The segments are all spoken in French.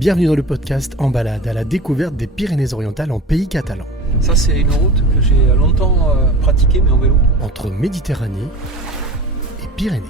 Bienvenue dans le podcast En balade à la découverte des Pyrénées-Orientales en pays catalan. Ça, c'est une route que j'ai longtemps pratiquée, mais en vélo. Entre Méditerranée et Pyrénées.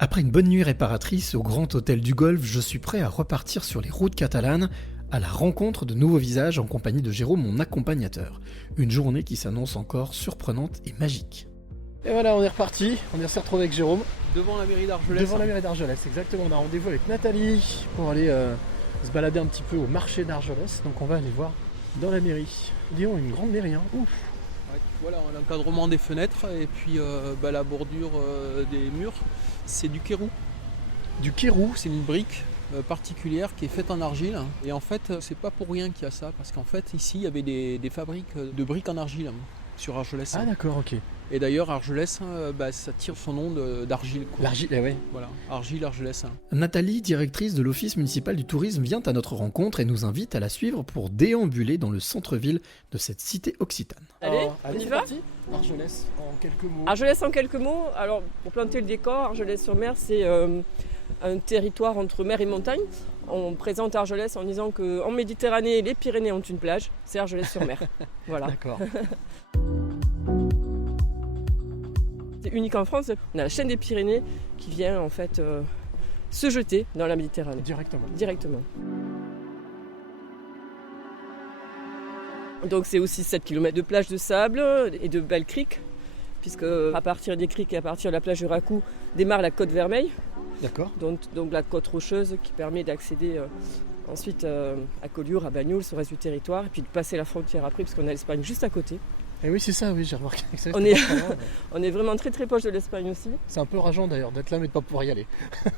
Après une bonne nuit réparatrice au Grand Hôtel du Golfe, je suis prêt à repartir sur les routes catalanes à la rencontre de nouveaux visages en compagnie de Jérôme, mon accompagnateur. Une journée qui s'annonce encore surprenante et magique. Et voilà, on est reparti, on s'est retrouvé avec Jérôme. Devant la mairie d'Argelès. Devant la mairie d'Argelès, exactement. On a rendez-vous avec Nathalie pour aller se balader un petit peu au marché d'Argelès. Donc on va aller voir dans la mairie. Disons, une grande mairie, hein. Ouf. Ouais, voilà, l'encadrement des fenêtres et puis la bordure des murs. C'est du kérou. Du kérou, c'est une brique particulière qui est faite en argile. Et en fait, c'est pas pour rien qu'il y a ça, parce qu'en fait, ici, il y avait des fabriques de briques en argile sur Argelès. Ah d'accord, ok. Et d'ailleurs, Argelès, ça tire son nom d'argile. L'argile, eh ouais. Voilà, Argile, Argelès. Nathalie, directrice de l'Office municipal du tourisme, vient à notre rencontre et nous invite à la suivre pour déambuler dans le centre-ville de cette cité occitane. Allez, on y va. Argelès, en quelques mots. Argelès en quelques mots. Alors, pour planter le décor, Argelès-sur-Mer, c'est un territoire entre mer et montagne. On présente Argelès en disant qu'en Méditerranée, les Pyrénées ont une plage. C'est Argelès-sur-Mer. Voilà. D'accord. C'est unique en France. On a la chaîne des Pyrénées qui vient en fait se jeter dans la Méditerranée. Directement. Donc c'est aussi 7 km de plage de sable et de belles criques, puisque à partir des criques et à partir de la plage de Racou démarre la côte Vermeille. D'accord. Donc la côte rocheuse qui permet d'accéder ensuite à Collioure, à Banyuls, au reste du territoire, et puis de passer la frontière après, parce qu'on a l'Espagne juste à côté. Et oui, c'est ça, oui, j'ai remarqué. On est vraiment très très proche de l'Espagne aussi. C'est un peu rageant d'ailleurs d'être là mais de ne pas pouvoir y aller,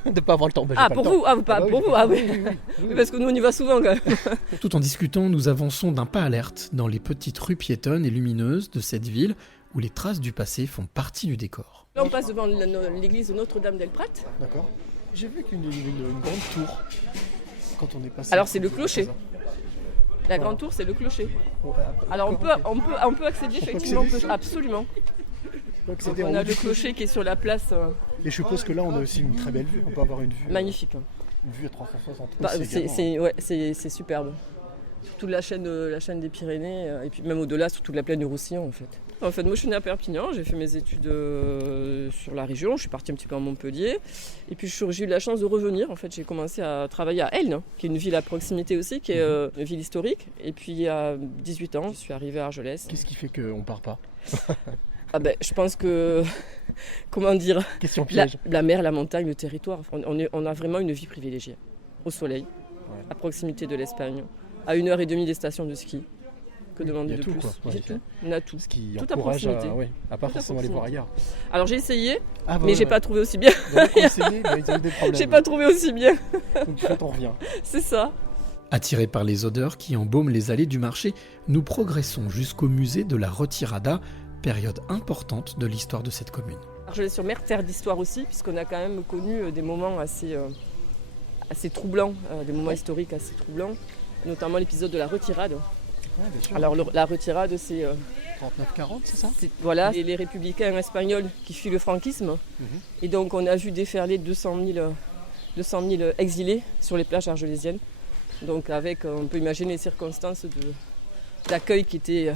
de ne pas avoir le temps. Pour vous, oui, parce que nous on y va souvent quand même. Tout en discutant, nous avançons d'un pas alerte dans les petites rues piétonnes et lumineuses de cette ville où les traces du passé font partie du décor. Là on passe devant l'église de Notre-Dame-del-Prat. D'accord. J'ai vu qu'une grande tour quand on est passé. Alors c'est le clocher. La grande tour, c'est le clocher. Alors on peut accéder effectivement, absolument. Donc on a le clocher qui est sur la place. Et je suppose que là on a aussi une très belle vue, on peut avoir une vue magnifique. Une vue à 360. C'est superbe. Toute la chaîne des Pyrénées et puis même au-delà sur toute la plaine du Roussillon en fait. En fait, moi je suis née à Perpignan, j'ai fait mes études sur la région, je suis partie un petit peu à Montpellier et puis j'ai eu la chance de revenir. En fait, j'ai commencé à travailler à Elne, qui est une ville à proximité aussi, qui est une ville historique. Et puis à 18 ans, je suis arrivée à Argelès. Qu'est-ce qui fait qu'on ne part pas? Je pense que, comment dire, question piège. La mer, la montagne, le territoire, on a vraiment une vie privilégiée, au soleil, à proximité de l'Espagne, à 1h30 des stations de ski. Que demander de tout, plus. On a tout. Ce qui tout encourage à proximité. À pas forcément aller voir ailleurs. Alors j'ai essayé, mais j'ai pas trouvé aussi bien. Ils ont eu des problèmes. J'ai pas trouvé aussi bien. Donc on revient. C'est ça. Attirés par les odeurs qui embaument les allées du marché, nous progressons jusqu'au musée de la Retirada, période importante de l'histoire de cette commune. Argelès-sur-Mer, terre d'histoire aussi, puisqu'on a quand même connu des moments assez troublants, des moments historiques assez troublants, notamment l'épisode de la Retirade. Ouais, alors la Retirade, c'est 39-40, c'est ça? Voilà, et les républicains espagnols qui fuient le franquisme. Et donc on a vu déferler 200 000 exilés sur les plages argelésiennes. Donc on peut imaginer les circonstances d'accueil qui étaient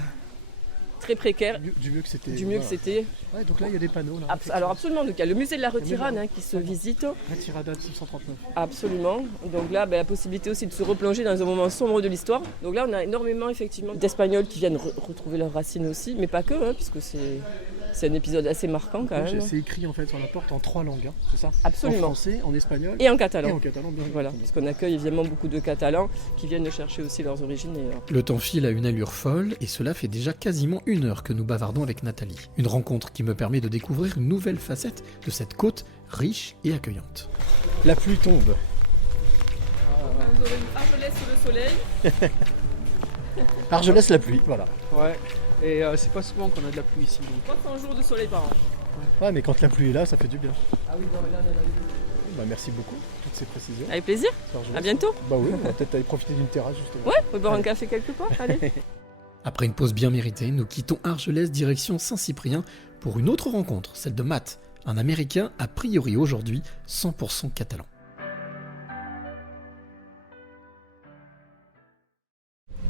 très précaires. Du mieux que c'était. Ouais, donc là il y a des panneaux. Là, alors absolument, donc il y a le musée de la Retirade qui se visite. Retirada 1939. Absolument. Donc là, la possibilité aussi de se replonger dans un moment sombre de l'histoire. Donc là, on a énormément effectivement d'Espagnols qui viennent retrouver leurs racines aussi, mais pas que, puisque c'est un épisode assez marquant quand même. C'est écrit en fait sur la porte en 3 langues, c'est ça? Absolument. En français, en espagnol et en catalan. Bien voilà, parce qu'on accueille évidemment beaucoup de Catalans qui viennent chercher aussi leurs origines. Le temps file à une allure folle et cela fait déjà quasiment 1 heure que nous bavardons avec Nathalie. Une rencontre qui me permet de découvrir une nouvelle facette de cette côte riche et accueillante. La pluie tombe. Argelès sous le soleil. Argelès la pluie, voilà. Ouais, et c'est pas souvent qu'on a de la pluie ici. Donc. 300 jours de soleil par an. Ouais, mais quand la pluie est là, ça fait du bien. Ah oui, non, mais là, il y en a eu. Bah, merci beaucoup pour toutes ces précisions. Avec plaisir. À bientôt. Bah oui, on va peut-être aller profiter d'une terrasse justement. Ouais, on va boire un café quelque part. Allez. Après une pause bien méritée, nous quittons Argelès direction Saint-Cyprien pour une autre rencontre, celle de Matt, un Américain a priori aujourd'hui 100% catalan.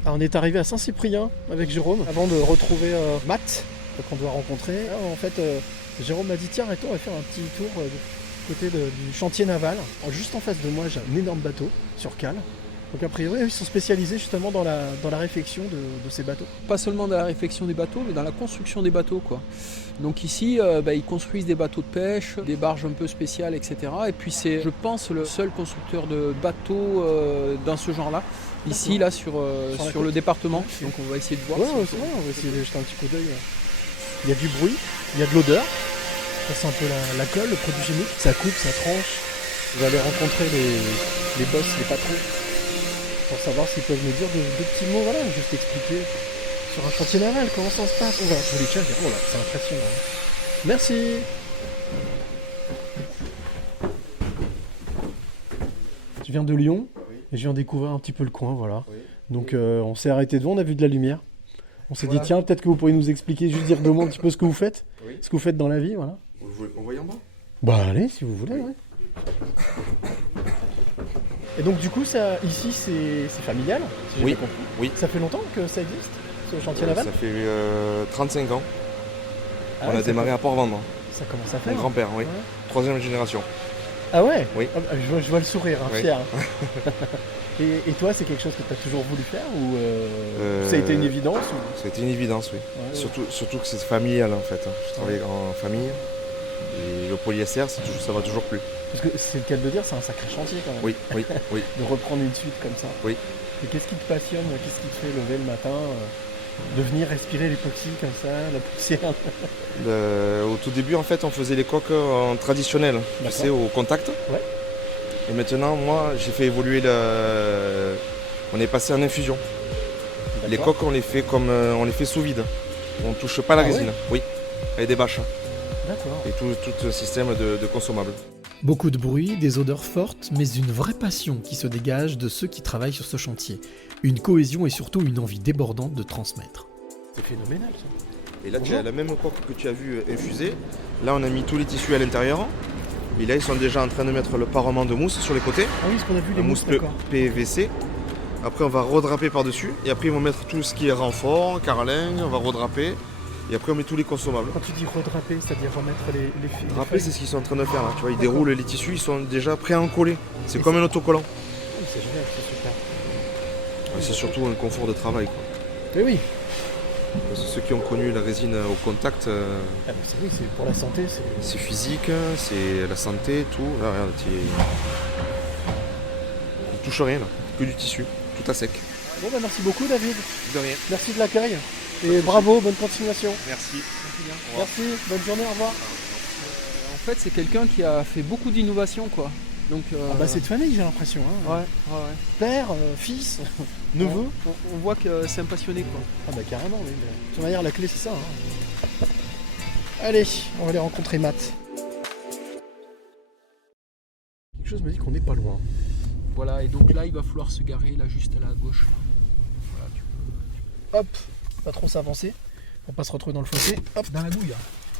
Alors on est arrivé à Saint-Cyprien avec Jérôme avant de retrouver Matt qu'on doit rencontrer. Là, en fait, Jérôme m'a dit tiens, arrêtons, on va faire un petit tour du côté du chantier naval. Alors, juste en face de moi, j'ai un énorme bateau sur cale. Donc a priori, ils sont spécialisés justement dans la réfection de ces bateaux. Pas seulement dans la réfection des bateaux, mais dans la construction des bateaux, quoi. Donc ici, ils construisent des bateaux de pêche, des barges un peu spéciales, etc. Et puis c'est, je pense, le seul constructeur de bateaux dans ce genre-là. Ici, là, sur le département. Donc on va essayer de voir. Ouais, c'est vrai, on va essayer de jeter un petit coup d'œil. Il y a du bruit, il y a de l'odeur. Ça c'est un peu la colle, le produit chimique. Ça coupe, ça tranche. Vous allez rencontrer les boss, les patrons, pour savoir s'ils peuvent nous dire deux petits mots, voilà, juste expliquer sur un chantier naval, comment ça se passe. Oh là, je les tiens, oh là, c'est impressionnant. Merci. Je viens de Lyon et je viens découvrir un petit peu le coin, voilà. Donc on s'est arrêté devant, on a vu de la lumière. On s'est dit tiens, peut-être que vous pourriez nous expliquer, juste dire deux mots un petit peu ce que vous faites, ce que vous faites dans la vie, voilà. Vous voulez qu'on voie en bas? Bah allez, si vous voulez, ouais. Et donc du coup, ça, ici, c'est familial, si j'ai bien compris. Oui. Ça fait longtemps que ça existe, ce chantier naval? Ça fait 35 ans. Ah On ouais, a démarré à Port-Vendres. Ça commence à faire. Mon grand-père, oui. Ouais. 3e génération. Ah ouais? Oui. Ah, je vois le sourire, hein, Oui. fier. Et toi, c'est quelque chose que tu as toujours voulu faire ou ça a été une évidence ou... Ça a été une évidence, oui. Ouais. Surtout que c'est familial en fait. Je travaille en famille. Et le polyester, ça m'a toujours plu. Parce que c'est le cas de le dire, c'est un sacré chantier quand même. Oui. De reprendre une suite comme ça. Oui. Et qu'est-ce qui te passionne? Qu'est-ce qui te fait lever le matin de venir respirer l'époxy comme ça, la poussière? Au tout début, en fait, on faisait les coques en traditionnel, tu sais, au contact. Ouais. Et maintenant, moi, j'ai fait évoluer on est passé en infusion. Les coques, on les fait sous vide. On ne touche pas la résine. Oui. Avec des bâches. D'accord. Et tout le système de consommables. Beaucoup de bruit, des odeurs fortes, mais une vraie passion qui se dégage de ceux qui travaillent sur ce chantier. Une cohésion et surtout une envie débordante de transmettre. C'est phénoménal ça. Et là, tu as la même coque que tu as vu infusée. Là, on a mis tous les tissus à l'intérieur. Et là, ils sont déjà en train de mettre le parement de mousse sur les côtés. Ah oui, ce qu'on a vu, les La mousses, mousse PVC. Après, on va redraper par-dessus. Et après, ils vont mettre tout ce qui est renfort, carling, on va redraper. Et après, on met tous les consommables. Quand tu dis redraper, c'est-à-dire remettre les fils. Draper, c'est ce qu'ils sont en train de faire là. Tu vois, ils déroulent les tissus, ils sont déjà prêts à en coller. C'est comme un autocollant. Oui, c'est génial, c'est super. Ouais, c'est surtout un confort de travail, quoi. Mais oui. Parce que ceux qui ont connu la résine au contact, Oui, c'est pour la santé, c'est physique, c'est la santé, tout. Là, regarde, il touche rien là, que du tissu, tout à sec. Bon, bah merci beaucoup, David. De rien. Merci de l'accueil. Et bravo, bonne continuation. Merci. Merci, bonne journée, au revoir. En fait, c'est quelqu'un qui a fait beaucoup d'innovations, quoi. Donc, Ah bah c'est de famille, j'ai l'impression. Hein. ouais. Père, fils, neveu. On voit que c'est un passionné, quoi. Ah bah carrément, oui. De toute manière, la clé, c'est ça. Hein. Allez, on va aller rencontrer Matt. Quelque chose me dit qu'on n'est pas loin. Voilà, et donc là, il va falloir se garer, là, juste à la gauche. Là. Voilà, tu peux... Hop, pas trop s'avancer pour pas se retrouver dans le fossé. Hop, Dans la gouille.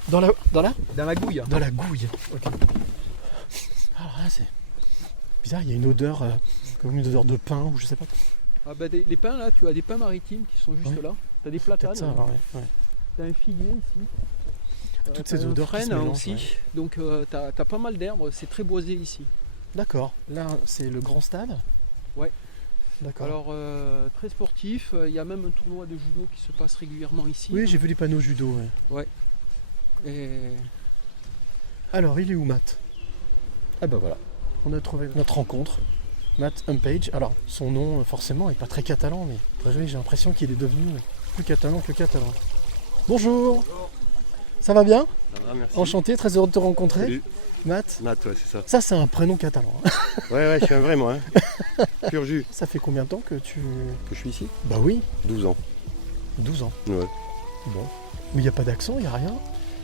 dans la Dans la gouille. Dans la gouille. Ok. Alors là, c'est bizarre, il y a une odeur, comme une odeur de pain ou je sais pas. Ah bah les pins, là, tu as des pins maritimes qui sont juste là. Tu as des platanes. Peut-être ça, ouais. Tu as un figuier ici. Toutes t'as ces un odeurs qui se frêne mélangent, aussi. ouais. Donc tu as pas mal d'herbes, c'est très boisé ici. D'accord. Là, c'est le grand stade. Ouais. D'accord. Alors très sportif, il y a même un tournoi de judo qui se passe régulièrement ici. Oui, j'ai vu les panneaux judo. Ouais. Et Alors, il est où Matt? Ah bah voilà. On a trouvé notre rencontre. Matt Humpage. Alors, son nom, forcément, est pas très catalan, mais j'ai l'impression qu'il est devenu plus catalan que catalan. Bonjour. Bonjour. Ça va bien? Ça va, merci. Enchanté, très heureux de te rencontrer. Salut. Matt. Matt, ouais, c'est ça. Ça, c'est un prénom catalan. Ouais, je suis un vrai, moi. Hein. Pur jus. Ça fait combien de temps que tu... Que je suis ici? Bah oui, 12 ans. 12 ans. Ouais. Bon. Mais il n'y a pas d'accent, il n'y a rien.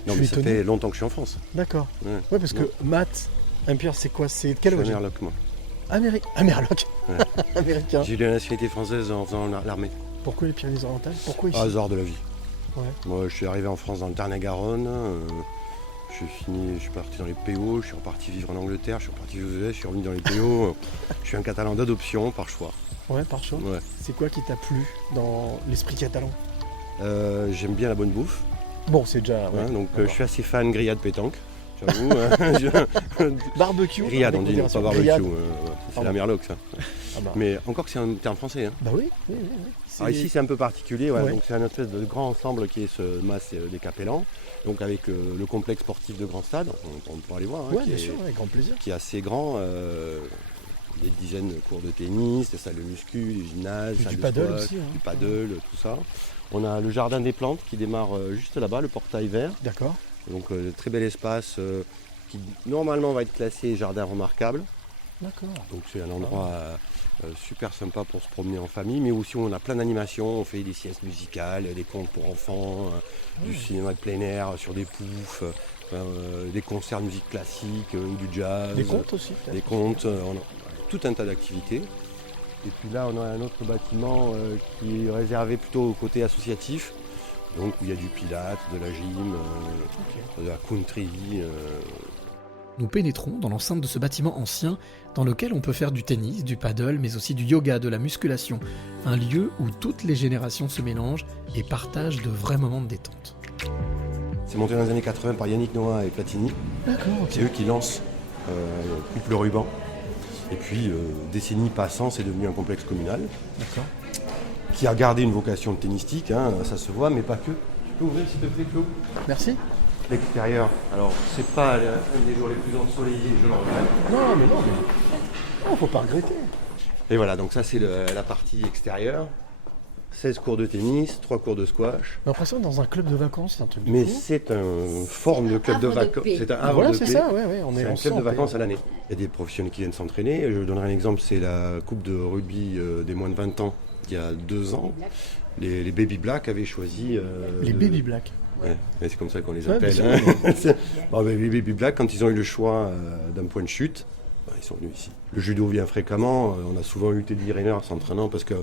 Non, Je mais suis ça étonné. fait longtemps que je suis en France. D'accord. Ouais. Ouais, parce que Matt, un pire, c'est quoi? C'est de quelle Je suis origine? un Merloc, moi. Amerloc. Ouais. Américain. J'ai eu la nationalité française en faisant l'armée. Pourquoi les Pyrénées-Orientales? Pourquoi ici? Hasard de la vie. Ouais. Moi, je suis arrivé en France dans le Tarn-et-Garonne. Je suis parti dans les PO, je suis reparti vivre en Angleterre, je suis reparti vivre aux US, je suis revenu dans les PO. Je suis un Catalan d'adoption par choix. Ouais, par choix. Ouais. C'est quoi qui t'a plu dans l'esprit catalan? J'aime bien la bonne bouffe. Bon, c'est déjà. Ouais. Hein, donc d'accord. je suis assez fan grillade pétanque. J'avoue. Hein. Barbecue. Grillade, on avec dit, non, modération. pas barbecue. Grillade. C'est Pardon. la Merloc, ça. Ah bah. Mais encore que c'est un terme français. Hein. Bah oui, oui, oui. oui. C'est- Alors ici, c'est un peu particulier. Ouais. Ouais. Donc c'est un espèce de grand ensemble qui est ce Mas des Capellans. Donc avec le complexe sportif de Grand Stade, on pourra aller voir. Hein, Ouais, qui bien est- sûr, avec grand plaisir. qui est assez grand, des dizaines de cours de tennis, des salles de muscu, des gymnases, Puis salles du de paddle squash, aussi, hein. du paddle, tout ça. On a le jardin des plantes qui démarre juste là-bas, le portail vert. D'accord. Donc très bel espace qui normalement va être classé jardin remarquable. D'accord. Donc c'est un endroit super sympa pour se promener en famille, mais aussi on a plein d'animations, on fait des siestes musicales, des contes pour enfants, du cinéma de plein air sur des poufs, des concerts de musique classique ou du jazz. Des contes aussi, peut-être. Des contes, on a tout un tas d'activités. Et puis là, on a un autre bâtiment qui est réservé plutôt au côté associatif, donc où il y a du pilates, de la gym, de la country. Nous pénétrons dans l'enceinte de ce bâtiment ancien dans lequel on peut faire du tennis, du paddle, mais aussi du yoga, de la musculation. Un lieu où toutes les générations se mélangent et partagent de vrais moments de détente. C'est monté dans les années 80 par Yannick Noah et Platini. D'accord, C'est eux qui lancent Coupe le ruban. Et puis, décennies passant, c'est devenu un complexe communal D'accord. qui a gardé une vocation tennistique, hein, ça se voit, mais pas que. Tu peux ouvrir s'il te plaît, Claude? Merci. L'extérieur, alors c'est pas un des jours les plus ensoleillés, je le regrette. Non, mais faut pas regretter. Et voilà, donc ça c'est la partie extérieure. 16 cours de tennis, 3 cours de squash. J'ai l'impression que dans un club de vacances, c'est un truc de Mais fou. c'est une forme de club de Havre de vacances. paix. C'est un havre Voilà, de c'est paix. ça, ouais, on est C'est un on club sent de vacances paix. à l'année. Il y a des professionnels qui viennent s'entraîner. Je donnerai un exemple, c'est la coupe de rugby des moins de 20 ans il y a 2 ans. Les Baby Black avaient choisi... Les Baby Black. Ouais, c'est comme ça qu'on les Ouais, appelle. bien Hein. Bon, ben, les Baby Black, quand ils ont eu le choix d'un point de chute, ben, ils sont venus ici. Le judo vient fréquemment. On a souvent eu Teddy Riner s'entraînant parce que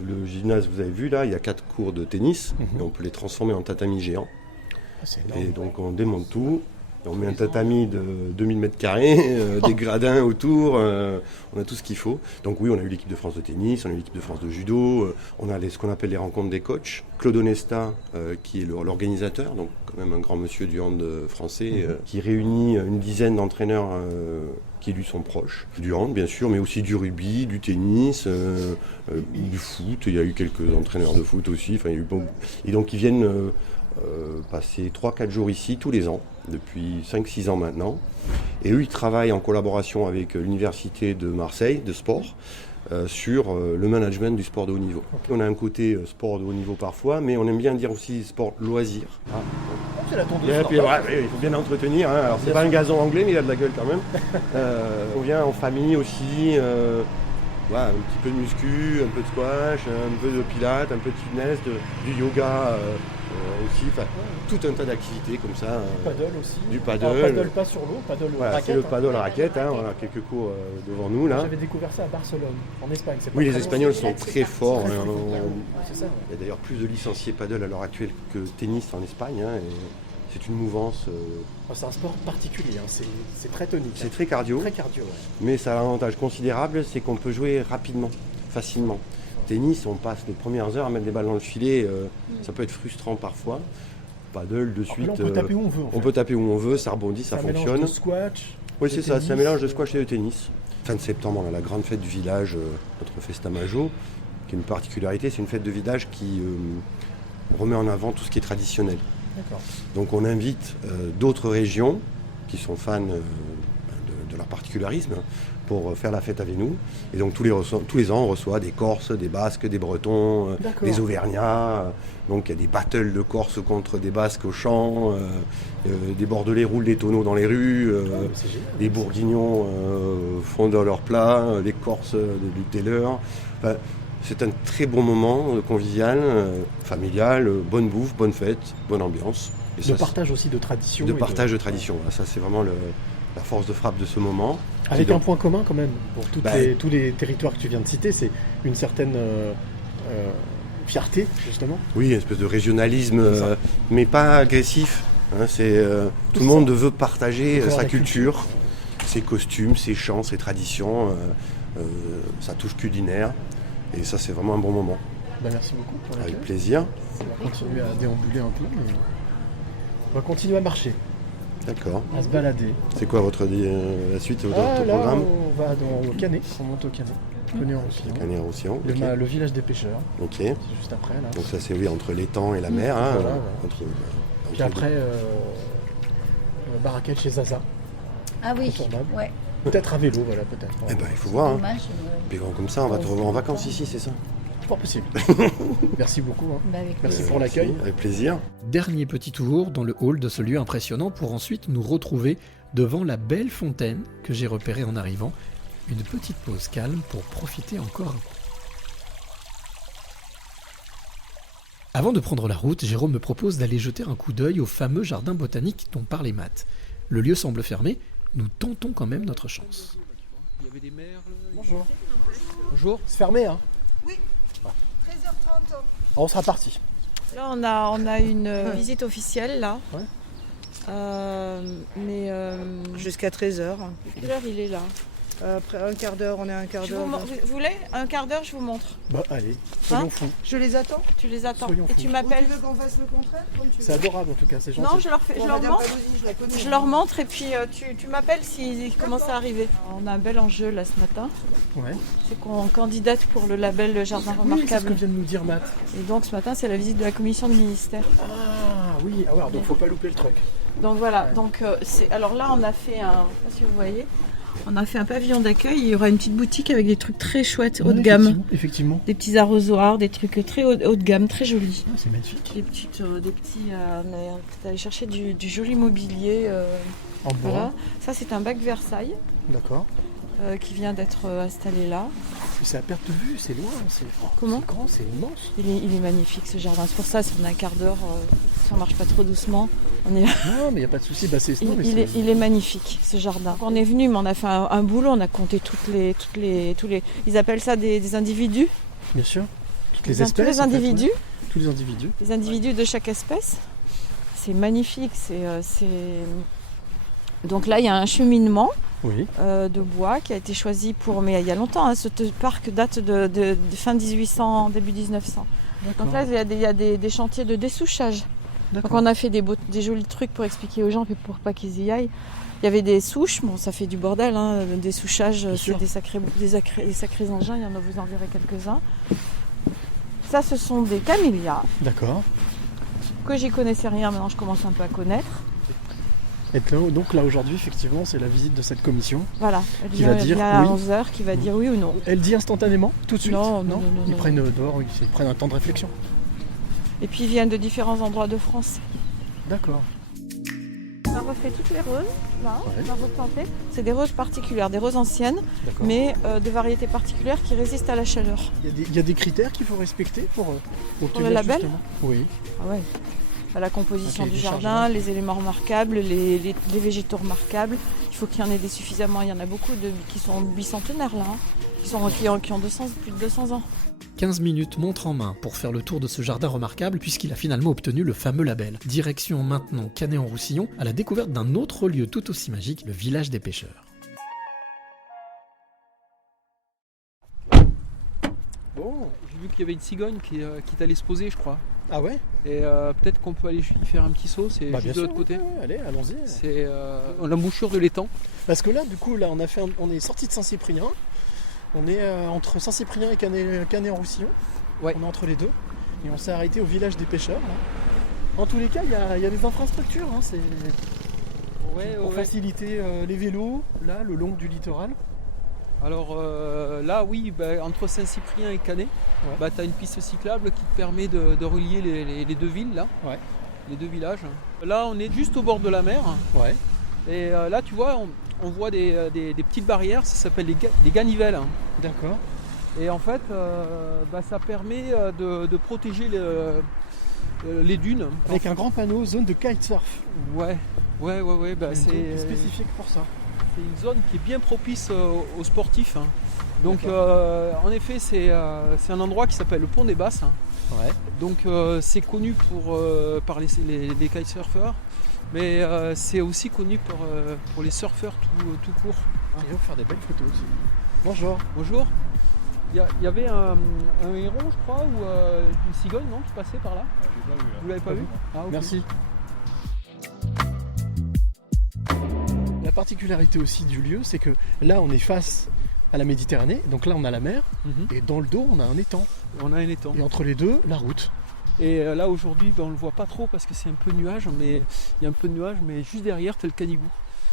le gymnase, vous avez vu là, il y a 4 cours de tennis et on peut les transformer en tatami géant. Ah, c'est Et énorme. donc on démonte tout. Et on met un tatami de 2000 m², des gradins autour, on a tout ce qu'il faut. Donc oui, on a eu l'équipe de France de tennis, on a eu l'équipe de France de judo, on a ce qu'on appelle les rencontres des coachs. Claude Onesta, qui est l'organisateur, donc quand même un grand monsieur du hand français, qui réunit une dizaine d'entraîneurs qui lui sont proches. Du hand, bien sûr, mais aussi du rugby, du tennis, du foot. Il y a eu quelques entraîneurs de foot aussi. Enfin, il y a eu beaucoup. Et donc ils viennent... passer 3-4 jours ici tous les ans, depuis 5-6 ans maintenant. Et eux, ils travaillent en collaboration avec l'Université de Marseille, de sport, sur le management du sport de haut niveau. On a un côté sport de haut niveau parfois, mais on aime bien dire aussi sport loisir. Ah. C'est la tondeuse. Et puis, ouais, il faut bien l'entretenir. Hein. Alors, c'est pas un gazon anglais, mais il a de la gueule quand même. On vient en famille aussi. Voilà, un petit peu de muscu, un peu de squash, un peu de pilates, un peu de fitness, du yoga aussi, enfin tout un tas d'activités comme ça. Paddle aussi. Du paddle. Alors, paddle pas sur l'eau, paddle Voilà, raquette. c'est le paddle à raquette, hein, on a quelques cours devant nous là. J'avais découvert ça à Barcelone, en Espagne. C'est pas Oui, les très Espagnols loin. sont très forts. Très, hein, très on- fort. C'est ça. Il y a d'ailleurs plus de licenciés paddle à l'heure actuelle que tennis en Espagne. Hein, et c'est une mouvance, C'est un sport particulier, hein. C'est très tonique. c'est hein. très cardio, Très cardio. Ouais. mais ça a un avantage considérable, c'est qu'on peut jouer rapidement, facilement. Tennis, on passe les premières heures à mettre des balles dans le filet, ça peut être frustrant parfois. Paddle, de Alors suite, là, on peut taper où on veut. En on fait. peut taper où on veut, ça rebondit, ça C'est un mélange fonctionne. de squash. Oui, de c'est ça, c'est un tennis. mélange de squash et de tennis. Fin de septembre, on a la grande fête du village, notre Festa Majo, qui est une particularité, c'est une fête de village qui remet en avant tout ce qui est traditionnel. D'accord. Donc on invite d'autres régions qui sont fans de leur particularisme pour faire la fête avec nous. Et donc tous les ans, on reçoit des Corses, des Basques, des Bretons, D'accord. des Auvergnats. Donc il y a des battles de Corses contre des Basques au champ, des Bordelais roulent des tonneaux dans les rues, Ah, mais c'est génial. les Bourguignons font dans leur plat, les Corses du Taylor. Enfin, c'est un très bon moment convivial, familial, bonne bouffe, bonne fête, bonne ambiance. Et De ça, partage aussi de tradition. de et partage de tradition. Voilà, ça, c'est vraiment la force de frappe de ce moment. Avec Qui un donc- point commun quand même, pour Bah, tous les territoires que tu viens de citer, c'est une certaine fierté, justement. Oui, une espèce de régionalisme, C'est ça. mais pas agressif. Hein, tout le ça. monde veut partager Encore sa la culture, ses costumes, ses chants, ses traditions, sa touche culinaire. Et ça, c'est vraiment un bon moment. Bah, merci beaucoup pour l'accueil. Avec plaisir. On va continuer à déambuler un peu, mais on va continuer à marcher, D'accord. à se balader. C'est quoi la suite de votre Là, programme on va au Canet, on monte au Canet. Canet-en-Roussillon. Canet-Roussillon. Le, Ok. le village des pêcheurs, Ok. c'est juste après là. Donc ça, c'est oui, entre l'étang et la mer. Hein, Voilà, entre Puis après, Barraquette chez Zaza, Ah oui, Contournable. ouais, Peut-être à vélo, voilà, peut-être. Eh ben, il faut voir. Hein. dommage. Puis comme ça, on va te revoir en vacances ici, c'est ça C'est pas possible. Merci beaucoup. Hein. Bah, avec Merci plaisir. pour l'accueil. Avec plaisir. Dernier petit tour dans le hall de ce lieu impressionnant pour ensuite nous retrouver devant la belle fontaine que j'ai repérée en arrivant. Une petite pause calme pour profiter encore un peu. Avant de prendre la route, Jérôme me propose d'aller jeter un coup d'œil au fameux jardin botanique dont parlait Matt. Le lieu semble fermé, nous tentons quand même notre chance. Il y avait des merles. Bonjour. Bonjour. C'est fermé, hein? 13h30. Alors, on sera parti. Là, on a une visite officielle, là. Ouais. Mais Jusqu'à 13h. quelle heure il est là? Après un quart d'heure, on est à un quart d'heure. Vous voulez un quart d'heure, je vous montre. Bah allez, soyons fous. Je les attends. Tu les attends. Soyons Et fous. tu Ou m'appelles. tu veux qu'on fasse le contraire comme tu veux. C'est adorable en tout cas, c'est gentil. Non, je leur Madame montre. Paluzzi, je la connais. Je leur montre et puis tu m'appelles s'ils commencent à arriver. On a un bel enjeu là ce matin. Ouais. C'est qu'on candidate pour le label Jardin Oui, c'est ce que Remarquable. vient de nous dire Matt. Et donc ce matin, c'est la visite de la commission du ministère. Ah oui, ah ouais, donc faut pas louper le truc. Donc voilà, Ouais. donc alors là on a fait un, je sais pas si vous voyez, on a fait un pavillon d'accueil, il y aura une petite boutique avec des trucs très chouettes, haut de gamme, Effectivement. des petits arrosoirs, des trucs très haut de gamme, très jolis. Ah, c'est magnifique. On est allé chercher du joli mobilier, En bois. voilà. Ça c'est un bac Versailles D'accord. qui vient d'être installé là. Et c'est à perte de vue, c'est loin, c'est Comment c'est grand, c'est immense. Il est magnifique ce jardin, c'est pour ça, c'est en un quart d'heure, si on marche pas trop doucement, on est là. Non, mais il n'y a pas de souci. Bah, c'est, non, mais Il est magnifique ce jardin. Quand on est venu, mais on a fait un boulot, on a compté tous les, ils appellent ça des individus. Bien sûr. Toutes les Tous espèces. les en fait, individus, ouais. Tous les individus. les individus de chaque espèce. C'est magnifique. Donc là, il y a un cheminement Oui. de bois qui a été choisi mais il y a longtemps. Hein, ce parc date de fin 1800, début 1900. D'accord. Donc là, il y a des chantiers de dessouchage. Donc D'accord. on a fait des jolis trucs pour expliquer aux gens, puis pour pas qu'ils y aillent. Il y avait des souches, bon ça fait du bordel, hein, des souchages, c'est sûr. des sacrés engins, il y en a, vous en verrez quelques-uns. Ça ce sont des camélias, D'accord. que j'y connaissais rien, maintenant je commence un peu à connaître. Et donc là aujourd'hui, effectivement, c'est la visite de cette commission. Voilà, elle Qui va dire à oui. 11h, qui va dire oui ou non. Elle dit instantanément, tout de suite. Non, non, non, Ils non. prennent dehors, ils prennent un temps de réflexion. Et puis ils viennent de différents endroits de France. D'accord. On a refait toutes les roses, là, Ouais. on a replanté. C'est des roses particulières, des roses anciennes, D'accord. mais de variétés particulières qui résistent à la chaleur. Il y a des critères qu'il faut respecter pour obtenir le label justement. Oui. Ah ouais. À la composition Ok, du du jardin, jardin. les éléments remarquables, les végétaux remarquables. Il faut qu'il y en ait suffisamment. Il y en a beaucoup qui sont bicentenaires là, hein, qui ont plus de 200 ans. 15 minutes montre en main pour faire le tour de ce jardin remarquable puisqu'il a finalement obtenu le fameux label. Direction maintenant Canet-en-Roussillon à la découverte d'un autre lieu tout aussi magique, le village des pêcheurs. Bon. J'ai vu qu'il y avait une cigogne qui est allée se poser, je crois. Ah ouais? Et peut-être qu'on peut aller y faire un petit saut, c'est Bah, juste bien de sûr, l'autre côté. ouais, allez, allons-y. C'est l'embouchure de l'étang. Parce que là, du coup, là, on est sorti de Saint-Cyprien. On est entre Saint-Cyprien et Canet-en-Roussillon. Ouais. On est entre les deux. Et on s'est arrêté au village des pêcheurs. Là. En tous les cas, il y a des infrastructures. Hein, c'est pour faciliter les vélos, là, le long du littoral. Alors là, oui, entre Saint-Cyprien et Canet, Ouais. tu as une piste cyclable qui te permet de relier les deux villes, là, Ouais. les deux villages. Là, on est juste au bord de la mer. Ouais. Et là, tu vois, on voit des petites barrières, ça s'appelle les ganivelles. D'accord. Et en fait, ça permet de protéger les dunes. Avec un grand panneau zone de kitesurf. Ouais. Bah, Une c'est zone spécifique pour ça. c'est une zone qui est bien propice aux sportifs. Hein. Donc en effet, c'est un endroit qui s'appelle le Pont des Basses. Hein. Ouais. Donc c'est connu par les kitesurfers, mais c'est aussi connu pour les surfeurs tout court. Il faut faire des belles photos aussi. Bonjour. Bonjour. Il y avait un héron, je crois, ou une cigogne, non, qui passait par là. Vous l'avez pas vu? Ah, ok. Merci. La particularité aussi du lieu, c'est que là on est face à la Méditerranée, donc là on a la mer, Mhm. et dans le dos on a un étang. On a un étang. Et entre les deux, la route. Et là aujourd'hui, on le voit pas trop parce que c'est un peu nuage, mais il y a un peu de nuage, mais juste derrière, t'as le Canigou.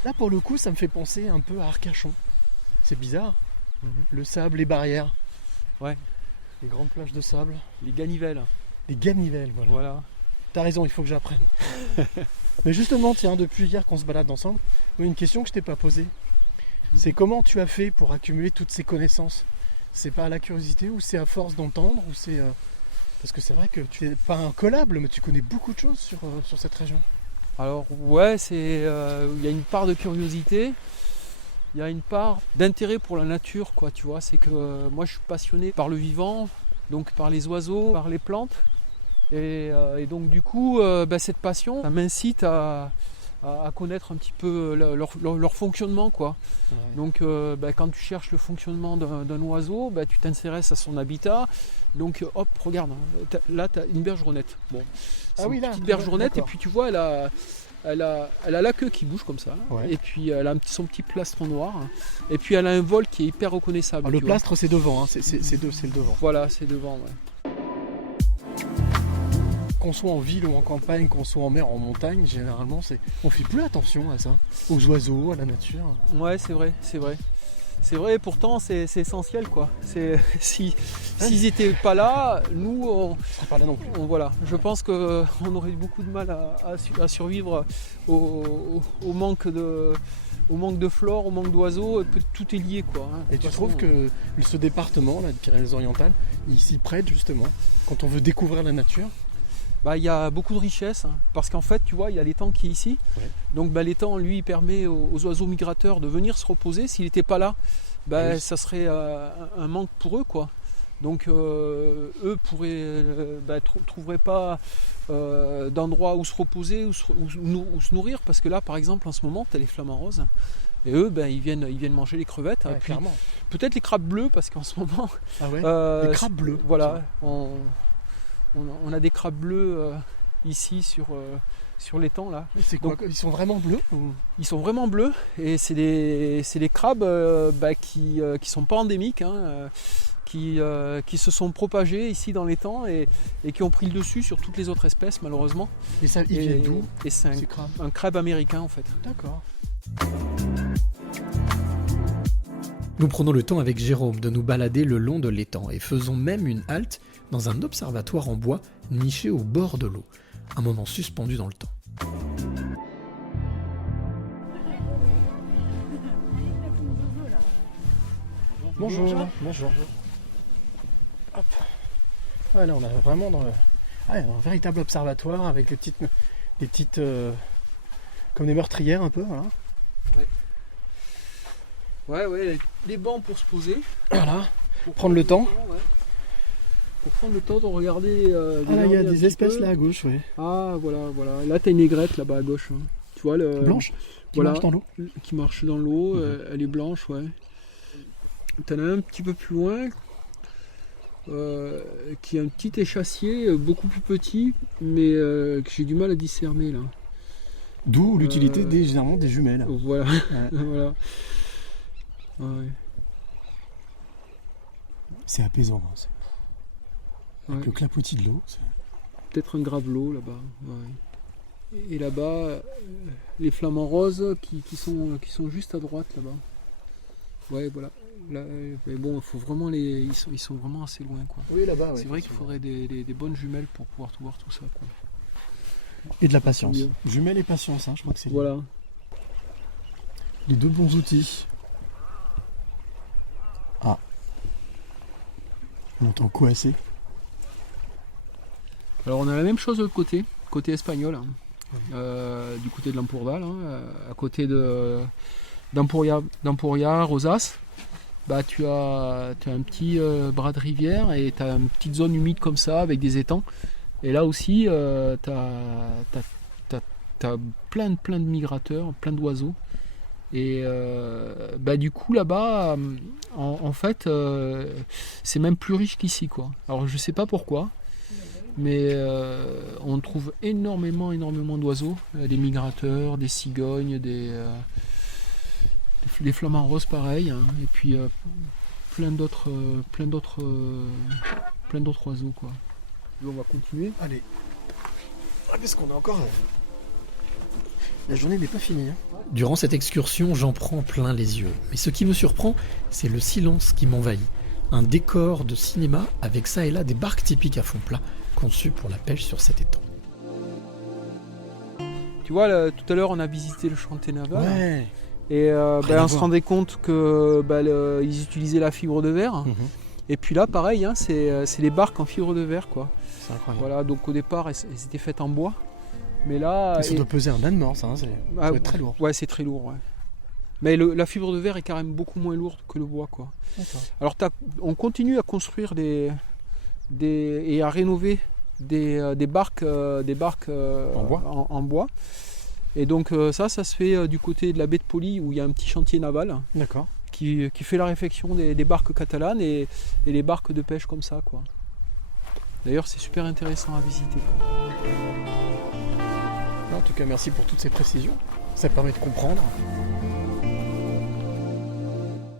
Là pour le coup, ça me fait penser un peu à Arcachon. C'est bizarre. Le sable, les barrières. Ouais. Les grandes plages de sable. Les Ganivelles. Les ganivelles, voilà. Voilà. T'as raison, il faut que j'apprenne. Mais justement, tiens, depuis hier qu'on se balade ensemble, moi, une question que je t'ai pas posée. C'est comment tu as fait pour accumuler toutes ces connaissances? C'est pas à la curiosité ou c'est à force d'entendre ou c'est parce que c'est vrai que tu es pas incollable, mais tu connais beaucoup de choses sur cette région. Alors ouais, il y a une part de curiosité, il y a une part d'intérêt pour la nature, quoi, tu vois. C'est que moi je suis passionné par le vivant, donc par les oiseaux, par les plantes. Et donc du coup, cette passion, ça m'incite à connaître un petit peu leur fonctionnement, quoi. Ouais. Donc quand tu cherches le fonctionnement d'un oiseau, tu t'intéresses à son habitat. Donc hop, regarde, là tu as une bergeronnette. Bon, c'est une petite bergeronnette, et d'accord. puis tu vois, elle a la queue qui bouge comme ça. Ouais. Et puis elle a son petit plastron noir. Et puis elle a un vol qui est hyper reconnaissable. Ah, le tu vois. plastre c'est devant, hein. c'est le devant. Voilà, c'est devant. Ouais. Qu'on soit en ville ou en campagne, qu'on soit en mer ou en montagne, généralement on fait plus attention à ça, aux oiseaux, à la nature. Ouais, c'est vrai. C'est vrai, pourtant c'est essentiel, quoi. S'ils n'étaient pas là, nous, On serait pas là non plus. voilà. Je pense qu'on aurait beaucoup de mal à survivre au manque de flore, au manque d'oiseaux. Tout est lié, quoi. Hein. Et tu trouves que ce département là, de Pyrénées-Orientales, il s'y prête justement quand on veut découvrir la nature? Il y a beaucoup de richesses, hein, parce qu'en fait, tu vois, il y a l'étang qui est ici. Ouais. Donc l'étang, lui, il permet aux oiseaux migrateurs de venir se reposer. S'il n'était pas là, Oui. ça serait un manque pour eux, quoi. Donc eux trouveraient pas d'endroit où se reposer, où se nourrir, parce que là, par exemple, en ce moment, tu as les flamants roses. Et eux, ils viennent manger les crevettes. Ouais, Puis clairement. peut-être les crabes bleus, parce qu'en ce moment, Ah ouais. Les crabes bleus. voilà, on a des crabes bleus ici sur l'étang là. Et c'est quoi? Donc- Ils sont vraiment bleus ou... Ils sont vraiment bleus et c'est des crabes qui sont pas endémiques, hein, qui se sont propagés ici dans l'étang et qui ont pris le dessus sur toutes les autres espèces, malheureusement. Et ça, ils viennent d'où Et c'est ces crabes? un crabe américain, en fait. D'accord. Nous prenons le temps avec Jérôme de nous balader le long de l'étang et faisons même une halte dans un observatoire en bois niché au bord de l'eau, un moment suspendu dans le temps. Bonjour. Bonjour. Hop. Ah, là, on est vraiment dans un véritable observatoire avec des petites comme des meurtrières un peu, voilà. Ouais, les bancs pour se poser. Voilà. Pour Prendre le temps. Ouais. Pour prendre le temps de regarder. Ah là, il y a regarder un des petit espèces peu. là à gauche, oui. Ah, voilà. Là, t'as une aigrette là-bas à gauche. Hein. Tu vois le. Blanche qui voilà. marche dans l'eau. Qui marche dans l'eau, Mhm. elle est blanche, ouais. T'en as un petit peu plus loin, qui est un petit échassier, beaucoup plus petit, mais que j'ai du mal à discerner là. D'où l'utilité généralement des jumelles. Voilà, Ouais. voilà. Ouais. C'est apaisant. Hein. Avec Ouais. le clapotis de l'eau. Peut-être un gravelot là-bas. Ouais. Et là-bas, les flamants roses qui sont juste à droite là-bas. Ouais, voilà. Là, mais bon, il faut vraiment ils sont vraiment assez loin, quoi. Oui, là-bas. C'est vrai qu'il faudrait des bonnes jumelles pour pouvoir tout voir tout ça, quoi. Et de la patience. Mieux. Jumelles et patience, hein, je crois que c'est Voilà. les deux bons outils. Ah. On entend coasser. Alors on a la même chose de l'autre côté espagnol, du côté de l'Empordà, à côté d'Empurià, Rosas. Bah, tu as un petit bras de rivière et tu as une petite zone humide comme ça avec des étangs. Et là aussi, tu as plein de migrateurs, plein d'oiseaux. Et du coup, là-bas, en fait, c'est même plus riche qu'ici, quoi. Alors, je sais pas pourquoi, mais on trouve énormément d'oiseaux. Des migrateurs, des cigognes, des flamants roses pareil, hein, et puis plein d'autres oiseaux, quoi. Et on va continuer. Allez. Parce qu'on a encore... La journée n'est pas finie. Durant cette excursion, j'en prends plein les yeux. Mais ce qui me surprend, c'est le silence qui m'envahit. Un décor de cinéma avec ça et là des barques typiques à fond plat, conçues pour la pêche sur cet étang. Tu vois, tout à l'heure, on a visité le chantier naval. Ouais. Et on se rendait compte que ils utilisaient la fibre de verre. Mhm. Et puis là, pareil, hein, c'est les barques en fibre de verre, quoi. C'est incroyable. Voilà, donc au départ, elles étaient faites en bois. Mais là... Ça doit peser un âne mort, ça. Ça doit être très lourd. Ouais, c'est très lourd, ouais. Mais la fibre de verre est quand même beaucoup moins lourde que le bois, quoi. D'accord. Alors on continue à construire et à rénover des barques, En bois. Et donc ça se fait du côté de la baie de Poli où il y a un petit chantier naval D'accord. qui fait la réfection des barques catalanes et les barques de pêche comme ça, quoi. D'ailleurs, c'est super intéressant à visiter, quoi. En tout cas, merci pour toutes ces précisions. Ça permet de comprendre.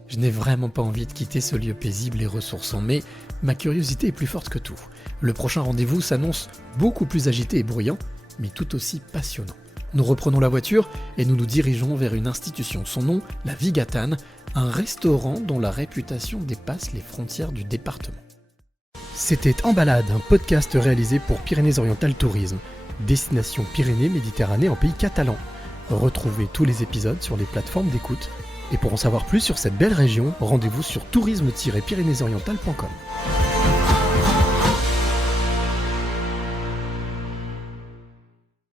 Je n'ai vraiment pas envie de quitter ce lieu paisible et ressourçant, mais ma curiosité est plus forte que tout. Le prochain rendez-vous s'annonce beaucoup plus agité et bruyant, mais tout aussi passionnant. Nous reprenons la voiture et nous nous dirigeons vers une institution. Son nom, la Vigatane, un restaurant dont la réputation dépasse les frontières du département. C'était En Balade, un podcast réalisé pour Pyrénées-Orientales Tourisme, destination Pyrénées-Méditerranée en pays catalan. Retrouvez tous les épisodes sur les plateformes d'écoute. Et pour en savoir plus sur cette belle région, rendez-vous sur tourisme-pyrénéesorientales.com.